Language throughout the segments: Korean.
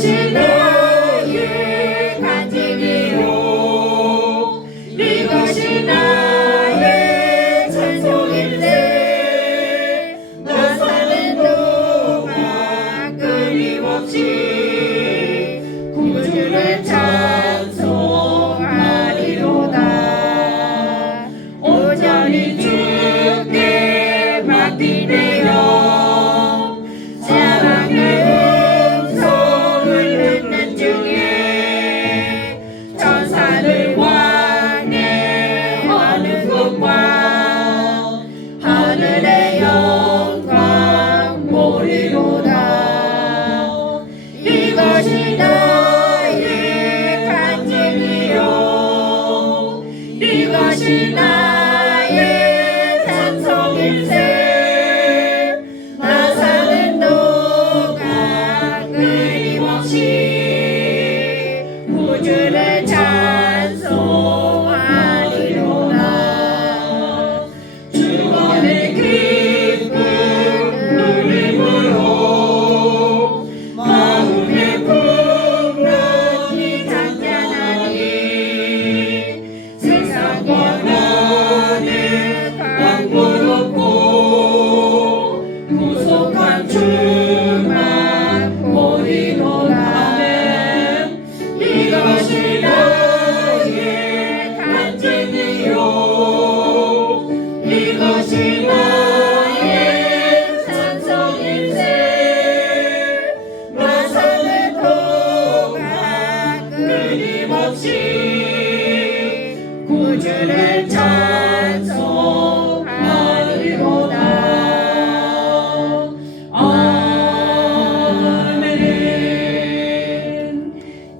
이것이 나의 간증이요 이것이 나의 찬송일세 나 사는 동안 끊임없이 구주를 찬송하리로다 온전히 주께 맡기네요 이것이 나의 간증이요 이것이 나의 찬송일세 나 사는 동안 끊임없이 구주를 찬송하리로다 주원의 기쁨 누림으로 이것이 나의 간증이요 이것이 나의 찬송일세 나 사는 동안 끊임없이 구주를 찬송하리로다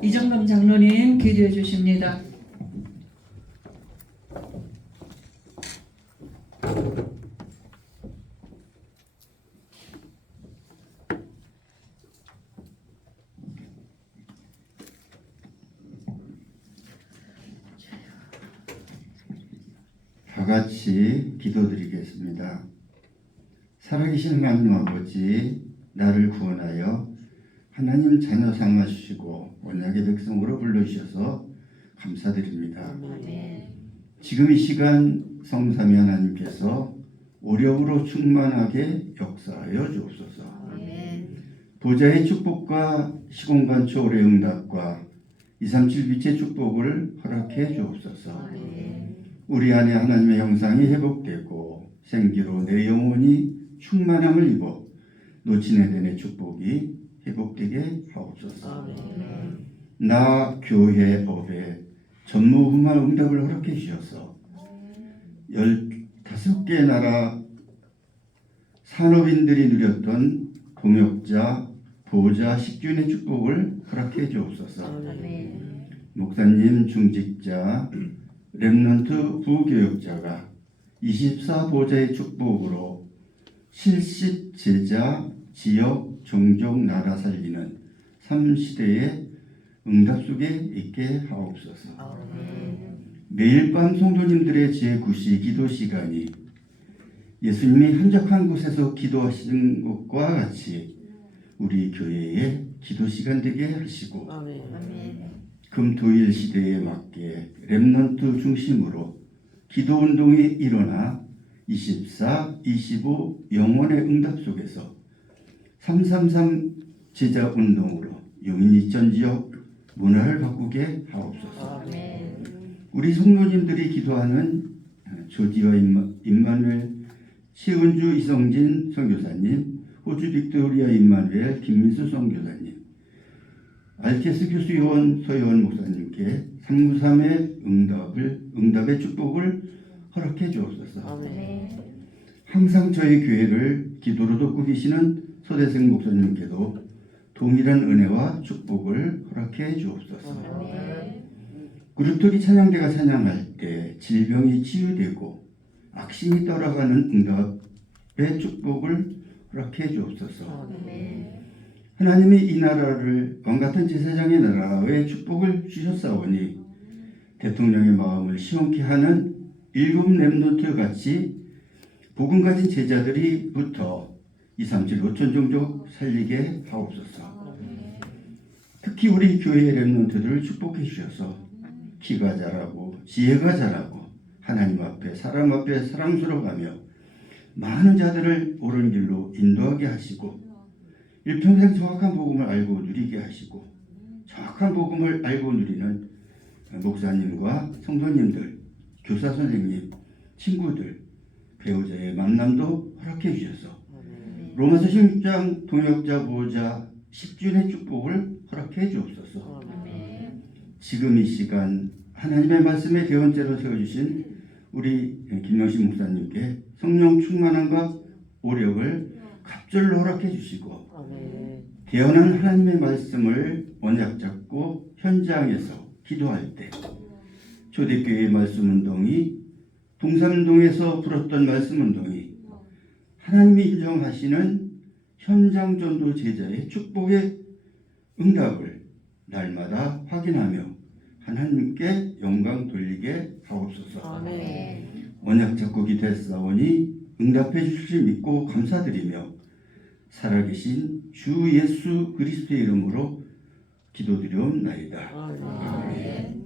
이정범 장로님 기도해 주십니다. 다 같이 기도드리겠습니다. 살아계신 하나님 아버지, 나를 구원하여 하나님 자녀 삼아주시고 언약의 백성으로 불러주셔서 감사드립니다. 지금 이 시간 성삼위 하나님께서 오력으로 충만하게 역사하여 주옵소서. 보좌의 축복과 시공간 초월의 응답과 237 빛의 축복을 허락해 주옵소서. 우리 안에 하나님의 형상이 회복되고 생기로 내 영혼이 충만함을 입어 놓친 에덴의 축복이 회복되게 하옵소서. 나 교회 법에 전무후무한 응답을 허락해 주셔서 15개의 나라 산업인들이 누렸던 동역자, 보호자, 식주인의 축복을 허락해 주옵소서. 목사님, 중직자, 렘넌트 부교역자가 24 보좌의 축복으로 70 제자, 지역, 종족, 나라 살리는 3시대의 응답 속에 있게 하옵소서. 매일 밤 성도님들의 제9시 기도 시간이 예수님이 한적한 곳에서 기도하시는 것과 같이 우리 교회의 기도 시간 되게 하시고 금토일 시대에 맞게 렘넌트 중심으로 기도 운동이 일어나 24, 25 영원의 응답 속에서 333 제자 운동으로 용인 이천 지역 문화를 바꾸게 하옵소서. 우리 성도님들이 기도하는 조지와 임마누엘, 최은주 이성진 선교사님, 호주 빅토리아 임마누엘 김민수 선교사님, 알케스 교수 요원 서요원 목사님께 393의 응답의 축복을 허락해 주옵소서. 항상 저희 교회를 기도로 돕고 계시는 서대생 목사님께도 동일한 은혜와 축복을 허락해 주옵소서. 그룹토리 찬양대가 찬양할 때 질병이 치유되고 악심이 떠나가는 응답의 축복을 허락해 주옵소서. 하나님이 이 나라를 왕같은 제사장의 나라의 축복을 주셨사오니 대통령의 마음을 시원케 하는 7 렘넌트 같이 복음 가진 제자들이 붙어 237 5천 종족 살리게 하옵소서. 특히 우리 교회 렘넌트들을 축복해 주셔서 키가 자라고 지혜가 자라고 하나님 앞에 사람 앞에 사랑스러워가며 많은 자들을 옳은 길로 인도하게 하시고 일평생 정확한 복음을 알고 누리게 하시고 정확한 복음을 알고 누리는 목사님과 성도님들, 교사 선생님, 친구들, 배우자의 만남도 허락해 주셔서 로마서 16장 동역자 보호자 10주년의 축복을 허락해 주옵소서. 지금 이 시간 하나님의 말씀의 대원죄로 세워주신 우리 김영신 목사님께 성령 충만함과 오력을 갑절로 허락해 주시고 대언한 하나님의 말씀을 언약 잡고 현장에서 기도할 때 초대교회의 말씀운동이 동산운동에서 불었던 말씀운동이 하나님이 인정하시는 현장 전도 제자의 축복의 응답을 날마다 확인하며 하나님께 영광 돌리게 하옵소서. 언약 잡고 기도했사오니 응답해 주실 줄 믿고 감사드리며 살아계신 주 예수 그리스도의 이름으로 기도드리옵나이다. 아멘.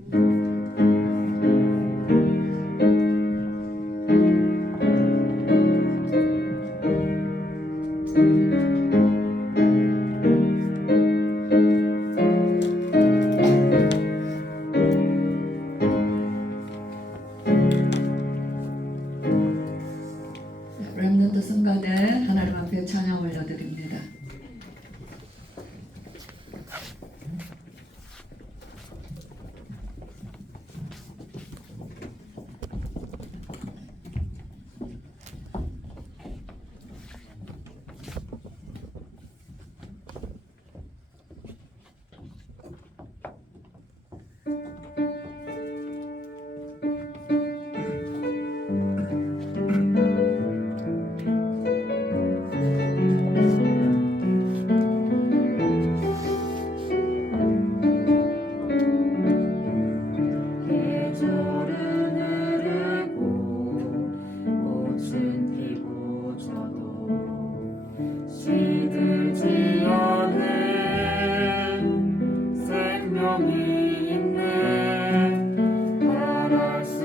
렘넌트 성가대 하나님 앞에 찬양 올려드립니다. 계절은 흐르고 꽃은 피고 져도 시들지 않은 생명이 있네. 말할 수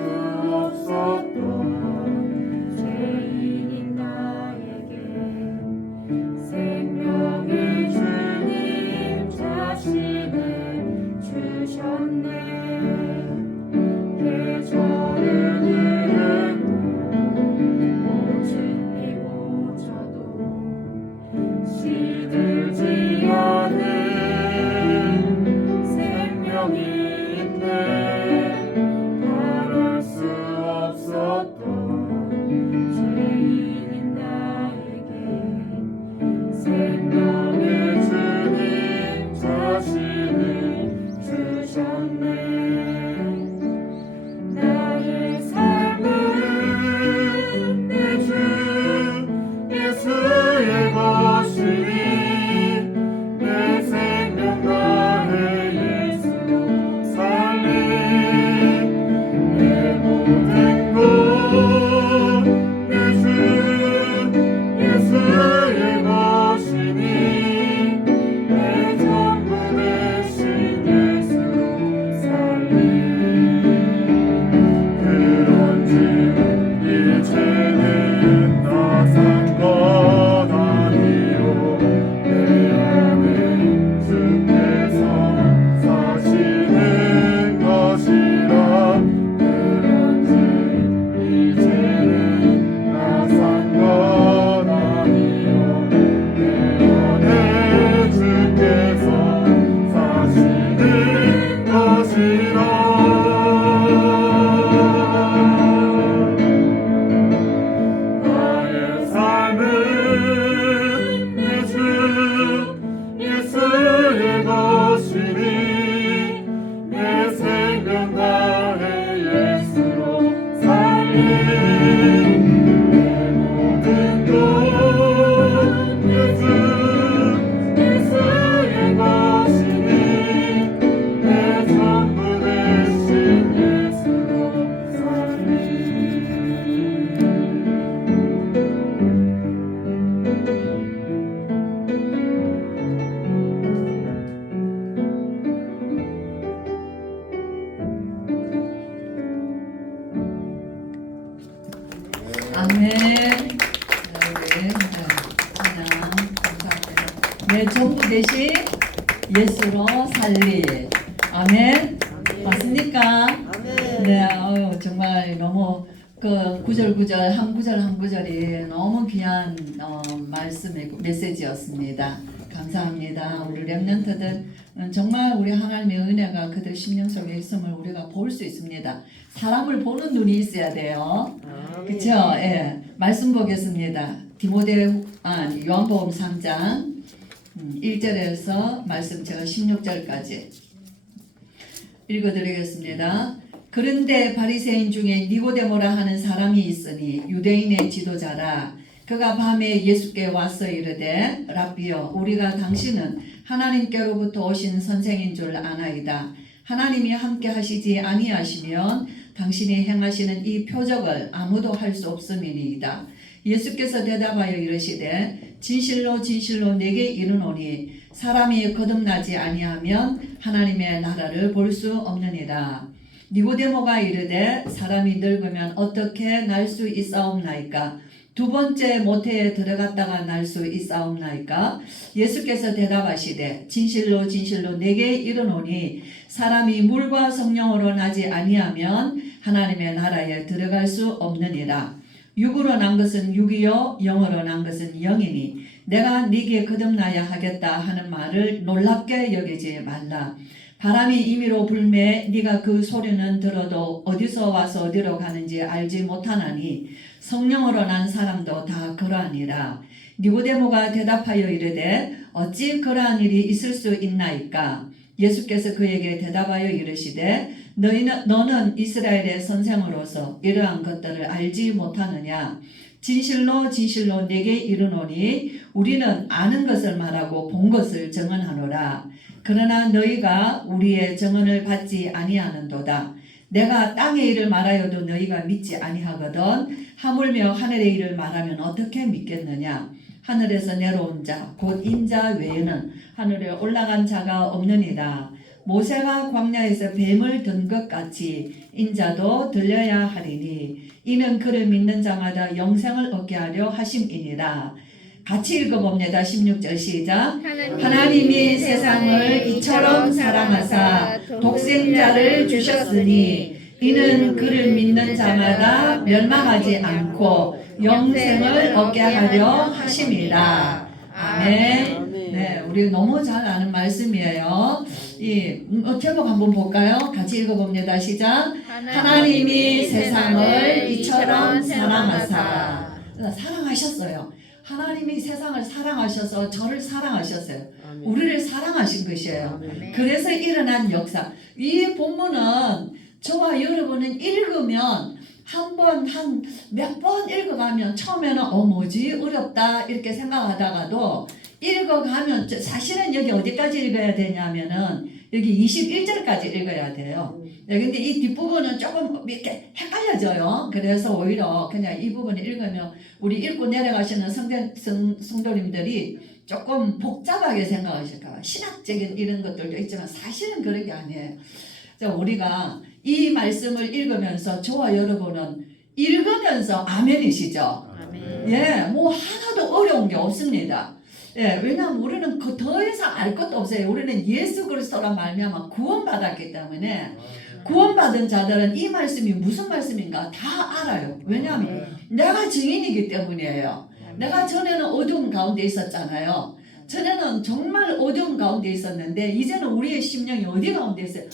없었던 죄인인 나에게 생명의 주님 자신을 주셨네. 계절은 흐르고 꽃은 피고 져도 시들지 않은 생명이 있네. 말할 수 없었던 죄인인 나에게 생명의 주님 자신을 주셨네. 나의 삶은 내 주 예수의 것이니 내 생명 나의 예수로 살리. 내 모든 것 내 주 예수의 것이니 내 전부 되신 예수로 살리. 그런즉 이제는 나 상관 아니요 내 안에 주께서 사시는 것이라. 그런즉 이제는 나 상관 아니요 내 안에 주께서 사시는 것이라. 나의 삶은 내 주 예수의 것이니 내 생명 나의 예수로 살리. 내 모든 것 예수 예수의 것이니 내 전부 되신 예수로 살리. 아멘. 네, 찬양 감사합니다. 네, 전부 대신 예수로 살리. 아멘. 맞습니까? 네, 정말 너무 그 구절 한 구절이 너무 귀한 말씀의 메시지였습니다. 감사합니다. 우리 렘넌트들 정말 우리 하나님의 은혜가 그들 심령 속에 있음을 우리가 볼 수 있습니다. 사람을 보는 눈이 있어야 돼요. 그렇죠? 예. 말씀 보겠습니다. 요한복음 3장 1절에서 말씀 제가 16절까지 읽어드리겠습니다. 그런데 바리새인 중에 니고데모라 하는 사람이 있으니 유대인의 지도자라. 그가 밤에 예수께 와서 이르되 랍비여 우리가 당신은 하나님께로부터 오신 선생인 줄 아나이다. 하나님이 함께 하시지 아니하시면 당신이 행하시는 이 표적을 아무도 할 수 없음이니이다. 예수께서 대답하여 이르시되 진실로 진실로 내게 이르노니 사람이 거듭나지 아니하면 하나님의 나라를 볼 수 없느니라. 니고데모가 이르되 사람이 늙으면 어떻게 날 수 있사옵나이까? 두 번째 모태에 들어갔다가 날 수 있사옵나이까? 예수께서 대답하시되 진실로 진실로 내게 이르노니 사람이 물과 성령으로 나지 아니하면 하나님의 나라에 들어갈 수 없느니라. 육으로 난 것은 육이요 영으로 난 것은 영이니 내가 네게 거듭나야 하겠다 하는 말을 놀랍게 여기지 말라. 바람이 임의로 불매 네가 그 소리는 들어도 어디서 와서 어디로 가는지 알지 못하나니 성령으로 난 사람도 다 그러하니라. 니고데모가 대답하여 이르되 어찌 그러한 일이 있을 수 있나이까? 예수께서 그에게 대답하여 이르시되 너는 이스라엘의 선생으로서 이러한 것들을 알지 못하느냐? 진실로 진실로 내게 이르노니 우리는 아는 것을 말하고 본 것을 증언하노라. 그러나 너희가 우리의 증언을 받지 아니하는도다. 내가 땅의 일을 말하여도 너희가 믿지 아니하거든 하물며 하늘의 일을 말하면 어떻게 믿겠느냐? 하늘에서 내려온 자 곧 인자 외에는 하늘에 올라간 자가 없느니라. 모세가 광야에서 뱀을 든 것 같이 인자도 들려야 하리니 이는 그를 믿는 자마다 영생을 얻게 하려 하심이니라. 같이 읽어봅니다. 16절 시작. 하나님이 세상을 이처럼 사랑하사 독생자를 주셨으니 이는 그를 믿는 자마다 멸망하지 않고 영생을 얻게 하려 하심이라. 아멘. 네, 우리 너무 잘 아는 말씀이에요. 이 제목 한번 볼까요? 같이 읽어봅니다. 시작. 하나님이 세상을 이처럼 사랑하사. 사랑하셨어요. 하나님이 세상을 사랑하셔서 저를 사랑하셨어요. 우리를 사랑하신 것이에요. 그래서 일어난 역사. 이 본문은 저와 여러분은 읽으면 몇 번 읽어가면 처음에는 뭐지 어렵다 이렇게 생각하다가도 읽어가면 사실은 여기 어디까지 읽어야 되냐면은 여기 21절까지 읽어야 돼요. 근데 이 뒷부분은 조금 이렇게 헷갈려져요. 그래서 오히려 그냥 이 부분을 읽으면 우리 읽고 내려가시는 성도님들이 조금 복잡하게 생각하실까. 신학적인 이런 것들도 있지만 사실은 그런 게 아니에요. 우리가 이 말씀을 읽으면서 저와 여러분은 읽으면서 아멘이시죠? 아멘. 예, 뭐 하나도 어려운 게 없습니다. 예, 왜냐하면 우리는 더 이상 알 것도 없어요. 우리는 예수 그리스도란 말미암아 구원받았기 때문에 구원받은 자들은 이 말씀이 무슨 말씀인가 다 알아요. 왜냐하면 내가 증인이기 때문이에요. 내가 전에는 어두운 가운데 있었잖아요. 전에는 정말 어두운 가운데 있었는데 이제는 우리의 심령이 어디 가운데 있어요?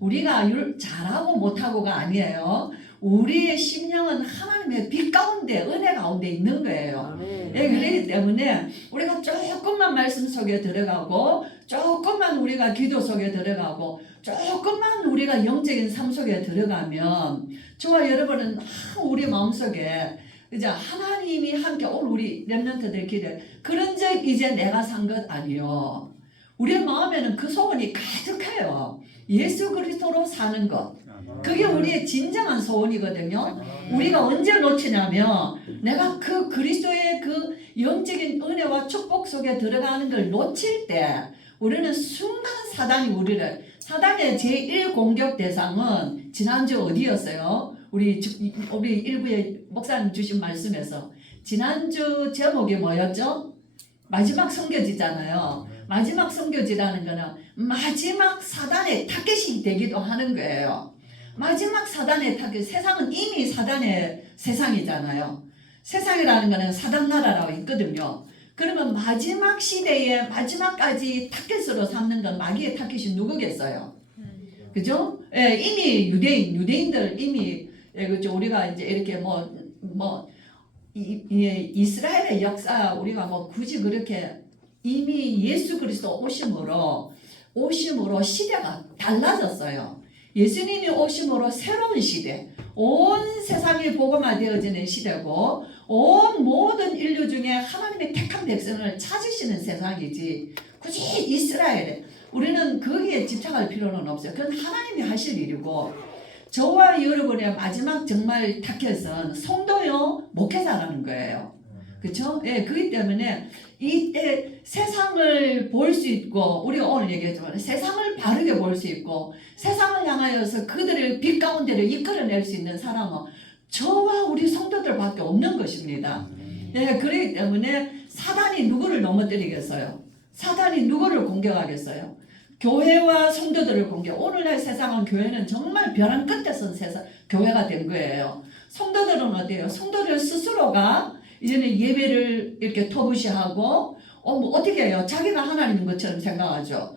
우리가 잘하고 못하고가 아니에요. 우리의 심령은 하나님의 빛 가운데 은혜 가운데 있는 거예요. 예, 그렇기 때문에 우리가 조금만 말씀 속에 들어가고 조금만 우리가 기도 속에 들어가고 조금만 우리가 영적인 삶 속에 들어가면 저와 여러분은 우리 마음속에 이제 하나님이 함께 온 우리 렘넌트들 기대 그런 적 이제 내가 산 것 아니요. 우리 마음에는 그 소원이 가득해요. 예수 그리스도로 사는 것. 그게 우리의 진정한 소원이거든요. 우리가 언제 놓치냐면 내가 그 그리스도의 그 영적인 은혜와 축복 속에 들어가는 걸 놓칠 때 우리는 순간 사단의 제1 공격 대상은 지난주 어디였어요? 우리 일부에 목사님 주신 말씀에서 지난주 제목이 뭐였죠? 마지막 선교지잖아요. 마지막 선교지라는 거는 마지막 사단의 타겟이 되기도 하는 거예요. 마지막 사단의 타겟, 세상은 이미 사단의 세상이잖아요. 세상이라는 거는 사단 나라라고 있거든요. 그러면 마지막 시대에 마지막까지 타겟으로 삼는 건 마귀의 타겟이 누구겠어요? 그죠? 예, 이미 유대인들 이미 그죠? 우리가 이제 이렇게 이스라엘의 역사 우리가 굳이 그렇게 이미 예수 그리스도 오심으로 시대가 달라졌어요. 예수님이 오심으로 새로운 시대, 온 세상이 복음화되어지는 시대고 온 모든 인류 중에 하나님의 택한 백성을 찾으시는 세상이지 굳이 이스라엘에 우리는 거기에 집착할 필요는 없어요. 그건 하나님이 하실 일이고 저와 여러분의 마지막 정말 타겟은 성도요 목회자라는 거예요. 그렇죠? 예, 그렇기 때문에 이때 세상을 볼 수 있고 우리가 오늘 얘기했지만 세상을 바르게 볼 수 있고 세상을 향하여서 그들을 빛 가운데로 이끌어낼 수 있는 사람은 저와 우리 성도들밖에 없는 것입니다. 예, 그렇기 때문에 사단이 누구를 넘어뜨리겠어요? 사단이 누구를 공격하겠어요? 교회와 성도들을 공격. 오늘날 세상은 교회는 정말 벼랑 끝에 선 세상 교회가 된 거예요. 성도들은 어때요? 성도들 스스로가 이제는 예배를 이렇게 터부시하고 어떻게 해요? 자기가 하나님인 것처럼 생각하죠.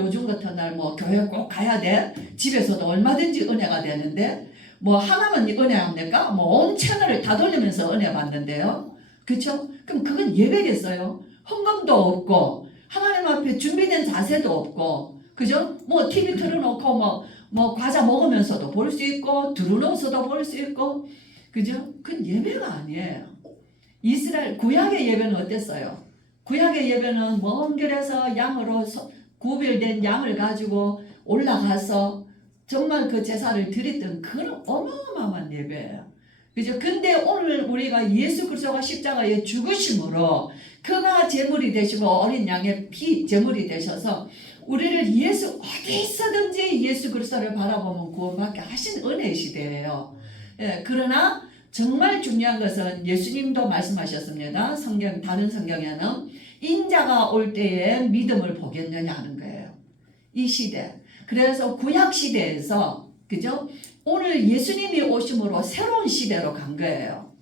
요즘 같은 날 교회 꼭 가야 돼. 집에서도 얼마든지 은혜가 되는데 하나만 은혜합니까? 온 채널을 다 돌리면서 은혜 받는데요. 그렇죠? 그럼 그건 예배겠어요? 헌금도 없고 하나님 앞에 준비된 자세도 없고 그죠? TV 틀어놓고 과자 먹으면서도 볼 수 있고 두루누워서도 볼 수 있고 그죠? 그건 예배가 아니에요. 이스라엘 구약의 예배는 어땠어요? 구약의 예배는 먼 길에서 양으로 구별된 양을 가지고 올라가서 정말 그 제사를 드렸던 그런 어마어마한 예배예요. 그죠? 근데 오늘 우리가 예수 그리스도가 십자가에 죽으심으로 그가 제물이 되시고 어린 양의 피 제물이 되셔서 우리를 예수 어디서든지 예수 그리스도를 바라보면 구원받게 하신 은혜의 시대예요. 예, 그러나 정말 중요한 것은 예수님도 말씀하셨습니다. 다른 성경에는 인자가 올 때에 믿음을 보겠느냐 하는 거예요. 이 시대. 그래서 구약 시대에서 그죠? 오늘 예수님이 오심으로 새로운 시대로 간 거예요.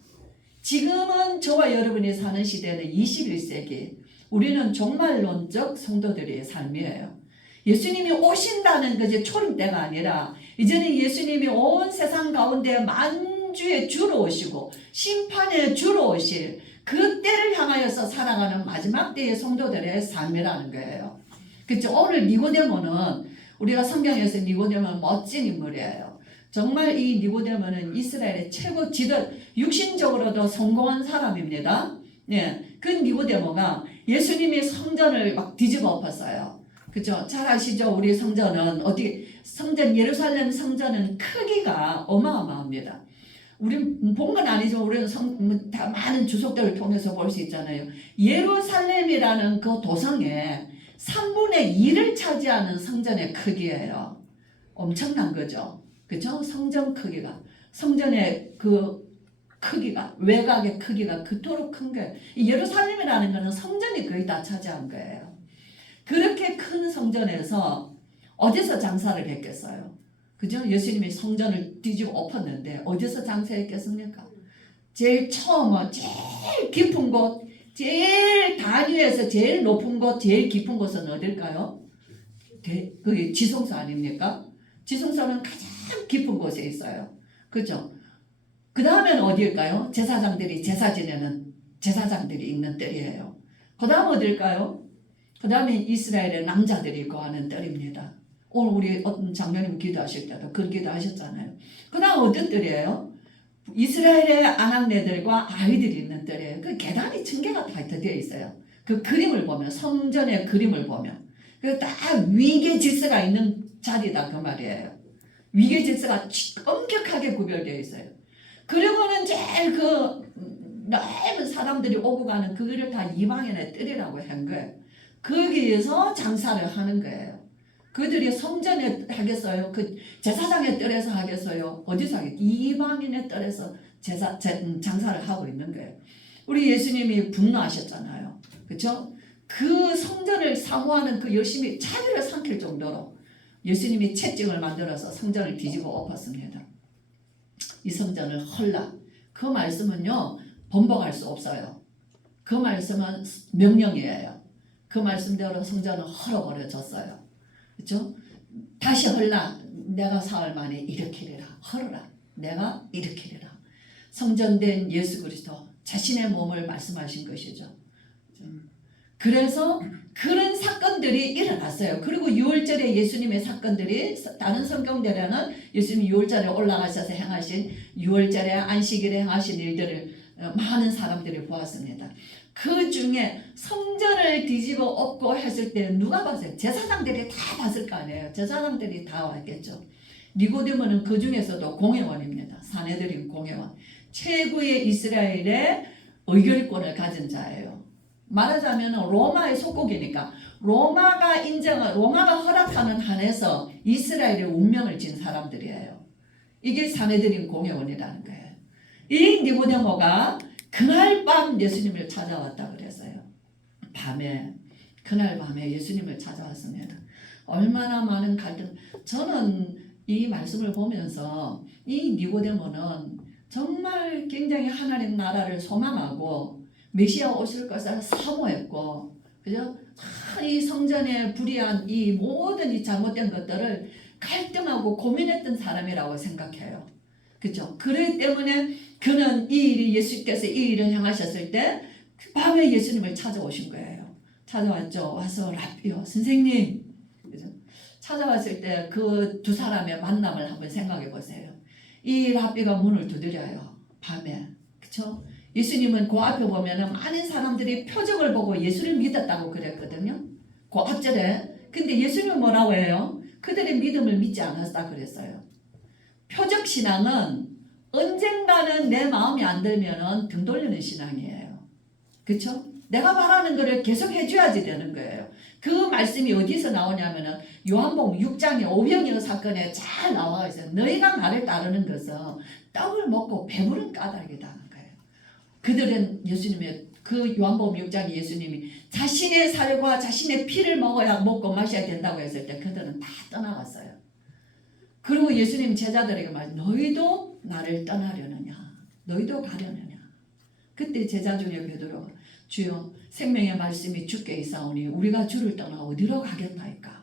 지금은 저와 여러분이 사는 시대는 21세기. 우리는 종말론적 성도들의 삶이에요. 예수님이 오신다는 것이 초림때가 아니라 이제는 예수님이 온 세상 가운데 만주의 주로 오시고 심판의 주로 오실 그 때를 향하여서 살아가는 마지막 때의 성도들의 삶이라는 거예요. 그렇죠? 오늘 니고데모는 우리가 성경에서 니고데모는 멋진 인물이에요. 정말 이 니고데모는 이스라엘의 최고 육신적으로도 성공한 사람입니다. 네, 그 니고데모가 예수님이 성전을 막 뒤집어 엎었어요. 그죠? 잘 아시죠? 우리 성전은 예루살렘 성전은 크기가 어마어마합니다. 우리 본 건 아니지만 우리는 다 많은 주석들을 통해서 볼 수 있잖아요. 예루살렘이라는 그 도성에 3분의 2를 차지하는 성전의 크기예요. 엄청난 거죠. 그죠? 성전 크기가. 성전의 그 크기가, 외곽의 크기가 그토록 큰 거예요. 예루살렘이라는 거는 성전이 거의 다 차지한 거예요. 그렇게 큰 성전에서 어디서 장사를 했겠어요? 그죠? 예수님이 성전을 뒤집어 엎었는데 어디서 장사했겠습니까? 제일 처음, 제일 깊은 곳, 제일 단위에서 제일 높은 곳, 제일 깊은 곳은 어딜까요? 그게 지성소 아닙니까? 지성소는 가장 깊은 곳에 있어요. 그죠? 그 다음에는 어디일까요? 제사장들이 제사 지내는 제사장들이 있는 뜰이에요. 그 다음 어딜까요? 그 다음에 이스라엘의 남자들이 거하는 뜰입니다. 오늘 우리 어떤 장로님 기도하실 때도 그런 기도 하셨잖아요. 그 다음 어떤 뜰이에요? 이스라엘의 아낙네들과 아이들이 있는 뜰이에요. 그 계단이 층계가 다 되어 있어요. 그 그림을 보면, 성전의 그림을 보면 그 딱 위계 질서가 있는 자리다 그 말이에요. 위계 질서가 엄격하게 구별되어 있어요. 그리고는 제일 그 넓은 사람들이 오고 가는 그거를 다 이방인의 뜰이라고 한 거예요. 거기에서 장사를 하는 거예요. 그들이 성전에 하겠어요? 그 제사장의 뜰에서 하겠어요? 어디서 하겠어요? 이방인의 뜰에서 장사를 하고 있는 거예요. 우리 예수님이 분노하셨잖아요. 그렇죠? 그 성전을 사모하는 그 열심히 자기를 삼킬 정도로 예수님이 채찍을 만들어서 성전을 뒤집어 엎었습니다. 이 성전을 헐라. 그 말씀은요, 번복할 수 없어요. 그 말씀은 명령이에요. 그 말씀대로 성전은 헐어버려졌어요. 그렇죠? 다시 헐라. 내가 사흘 만에 일으키리라. 헐어라. 내가 일으키리라. 성전된 예수 그리스도 자신의 몸을 말씀하신 것이죠. 그래서 그런 사건들이 일어났어요. 그리고 6월절에 예수님의 사건들이 다른 성경들에는 예수님이 6월절에 올라가셔서 행하신 6월절에 안식일에 행하신 일들을 많은 사람들이 보았습니다. 그 중에 성전을 뒤집어 엎고 했을 때 누가 봤어요? 제사장들이 다 봤을 거 아니에요. 제사장들이 다 왔겠죠. 니고데모는 그 중에서도 공회원입니다. 사내들인 공회원. 최고의 이스라엘의 의결권을 가진 자예요. 말하자면 로마의 속국이니까 로마가 허락하는 한에서 이스라엘의 운명을 진 사람들이에요. 이게 사내들인 공회원이라는 거예요. 이 니고데모가 그날 밤 예수님을 찾아왔다 그랬어요. 그날 밤에 예수님을 찾아왔습니다. 얼마나 많은 갈등. 저는 이 말씀을 보면서 이 니고데모는 정말 굉장히 하나님 나라를 소망하고 메시아 오실 것을 사모했고, 그죠? 이 성전에 불의한 이 모든 이 잘못된 것들을 갈등하고 고민했던 사람이라고 생각해요. 그죠? 그렇기 때문에 그는 이 일이 예수께서 이 일을 행하셨을 때 밤에 예수님을 찾아오신 거예요. 찾아왔죠. 와서 라비요, 선생님. 그죠? 찾아왔을 때 그 두 사람의 만남을 한번 생각해 보세요. 이 라비가 문을 두드려요. 밤에. 그쵸? 예수님은 그 앞에 보면은 많은 사람들이 표적을 보고 예수를 믿었다고 그랬거든요. 그 앞절에. 근데 예수님은 뭐라고 해요? 그들의 믿음을 믿지 않았다 그랬어요. 표적 신앙은 언젠가는 내 마음이 안 들면은 등 돌리는 신앙이에요. 그쵸? 내가 말하는 거를 계속 해줘야지 되는 거예요. 그 말씀이 어디서 나오냐면은 요한복음 6장의 오병이어 사건에 잘 나와 있어요. 너희가 나를 따르는 것은 떡을 먹고 배부른 까닭이다. 그들은 예수님의 그 요한복음 6장에 예수님이 자신의 살과 자신의 피를 먹고 마셔야 된다고 했을 때 그들은 다 떠나갔어요. 그리고 예수님 제자들에게 말, 너희도 나를 떠나려느냐? 너희도 가려느냐? 그때 제자 중에 베드로가 주여 생명의 말씀이 주께 있사오니 우리가 주를 떠나 어디로 가겠나이까?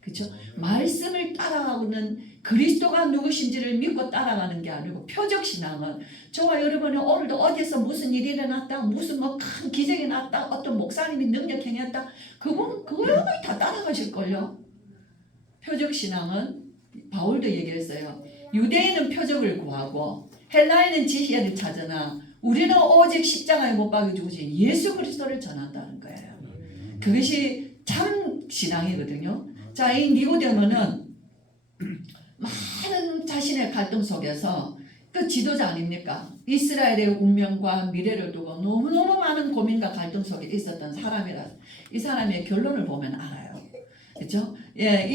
그렇죠? 말씀을 따라가고는 그리스도가 누구신지를 믿고 따라가는 게 아니고 표적신앙은 저와 여러분이 오늘도 어디서 무슨 일이 일어났다 무슨 뭐 큰 기적이 났다 어떤 목사님이 능력 행했다 그분 그걸 다 따라가실걸요. 표적신앙은 바울도 얘기했어요. 유대인은 표적을 구하고 헬라인은 지혜를 찾으나 우리는 오직 십자가에 못 박혀 죽으신 예수 그리스도를 전한다는 거예요. 그것이 참 신앙이거든요. 자, 이 니고데모는 많은 자신의 갈등 속에서 그 지도자 아닙니까? 이스라엘의 운명과 미래를 두고 너무너무 많은 고민과 갈등 속에 있었던 사람이라 이 사람의 결론을 보면 알아요. 그렇죠? 예,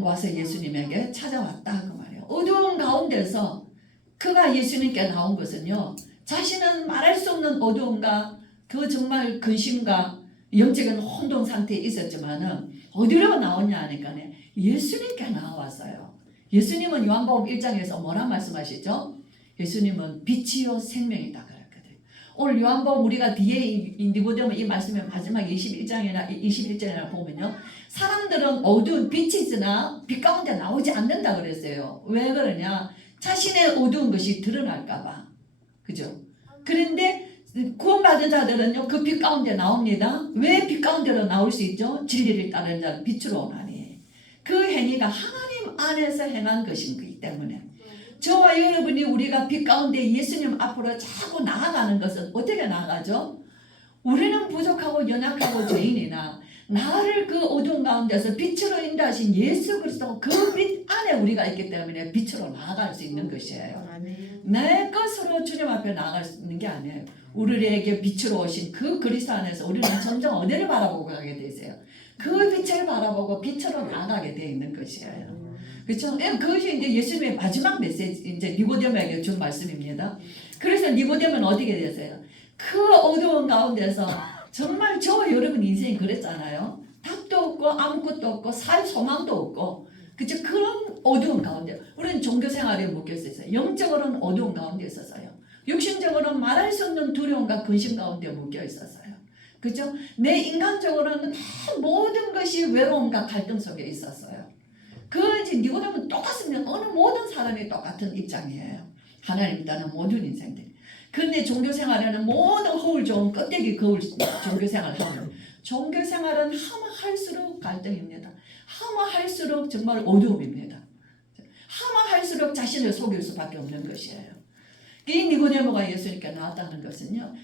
와서 예수님에게 찾아왔다 그 말이에요. 어두운 가운데서 그가 예수님께 나온 것은요. 자신은 말할 수 없는 어두움과 그 정말 근심과 영적인 혼돈 상태에 있었지만은 어디로 나왔냐 하니까 예수님께 나왔어요. 예수님은 요한복음 1장에서 뭐라 말씀하시죠? 예수님은 빛이요 생명이다 그랬거든요. 오늘 요한복음 우리가 뒤에 니고데모 이 말씀의 마지막 21절이나 보면요. 사람들은 어두운 빛이 있으나 빛 가운데 나오지 않는다 그랬어요. 왜 그러냐? 자신의 어두운 것이 드러날까 봐. 그죠? 그런데 구원받은 자들은요, 그 빛 가운데 나옵니다. 왜 빛 가운데로 나올 수 있죠? 진리를 따르는 자는 빛으로 오나니. 그 행위가 하나님 안에서 행한 것이기 때문에. 저와 여러분이 우리가 빛 가운데 예수님 앞으로 자꾸 나아가는 것은 어떻게 나아가죠? 우리는 부족하고 연약하고 죄인이나 나를 그 어두운 가운데서 빛으로 인도하신 예수 그리스도 그 빛 안에 우리가 있기 때문에 빛으로 나아갈 수 있는 것이에요. 내 것으로 주님 앞에 나아갈 수 있는 게 아니에요. 우리에게 빛으로 오신 그 그리스도 안에서 우리는 점점 어디를 바라보고 가게 되세요? 그 빛을 바라보고 빛으로 나가게 돼 있는 것이에요. 그렇죠? 그것이 이제 예수님의 마지막 메시지, 이제 니고데모에게 준 말씀입니다. 그래서 니고데모는 어떻게 됐어요? 그 어두운 가운데서 정말 저와 여러분 인생이 그랬잖아요. 답도 없고 아무것도 없고 살 소망도 없고, 그렇죠? 그런 어두운 가운데 우리는 종교 생활에 묶여 있었어요. 영적으로는 어두운 가운데 있었어요. 육신적으로는 말할 수 없는 두려움과 근심 가운데 묶여 있었어요. 그죠? 내 인간적으로는 모든 것이 외로움과 갈등 속에 있었어요. 그 니고데모는 똑같습니다. 어느 모든 사람이 똑같은 입장이에요. 하나님 따는 모든 인생들. 그런데 종교 생활에는 모든 허울 좋은 껍데기 거울 종교 생활을 하는. 종교 생활은 하면 할수록 갈등입니다. 하면 할수록 정말 어려움입니다. 하면 할수록 자신을 속일 수밖에 없는 것이에요. 이 니고데모가 예수님께 나왔다는 것은요,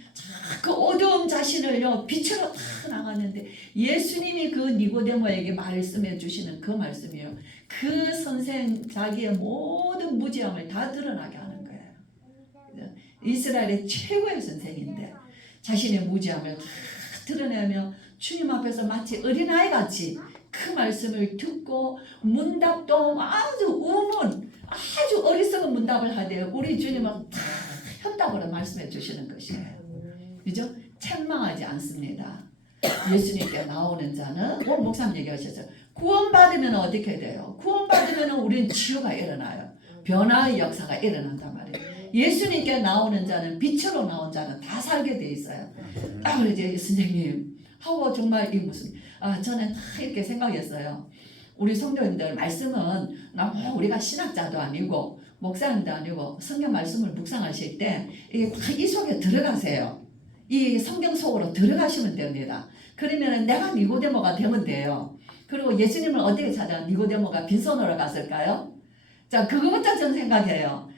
그 어두운 자신을요 빛으로 다 나갔는데 예수님이 그 니고데모에게 말씀해 주시는 그 말씀이요, 그 선생 자기의 모든 무지함을 다 드러나게 하는 거예요. 이스라엘의 최고의 선생인데 자신의 무지함을 다 드러내며 주님 앞에서 마치 어린아이 같이 그 말씀을 듣고 문답도 아주 어리석은 문답을 하되 우리 주님은 다 현답으로 말씀해 주시는 것이에요. 그죠? 책망하지 않습니다. 예수님께 나오는 자는, 오늘 목사님 얘기하셨죠. 구원받으면 어떻게 돼요? 구원받으면 우리는 치유가 일어나요. 변화의 역사가 일어난단 말이에요. 예수님께 나오는 자는, 빛으로 나온 자는 다 살게 돼 있어요. 그러지 선생님 하고 정말 이 무슨 저는 다 이렇게 생각했어요. 우리 성도님들 말씀은 우리가 신학자도 아니고 목사님도 아니고 성경 말씀을 묵상하실 때 이게 다 이 속에 들어가세요. 이 성경 속으로 들어가시면 됩니다. 그러면 내가 니고데모가 되면 돼요. 그리고 예수님을 어떻게 찾아? 니고데모가 빈손으로 갔을까요? 자, 그거부터 저는 생각해요.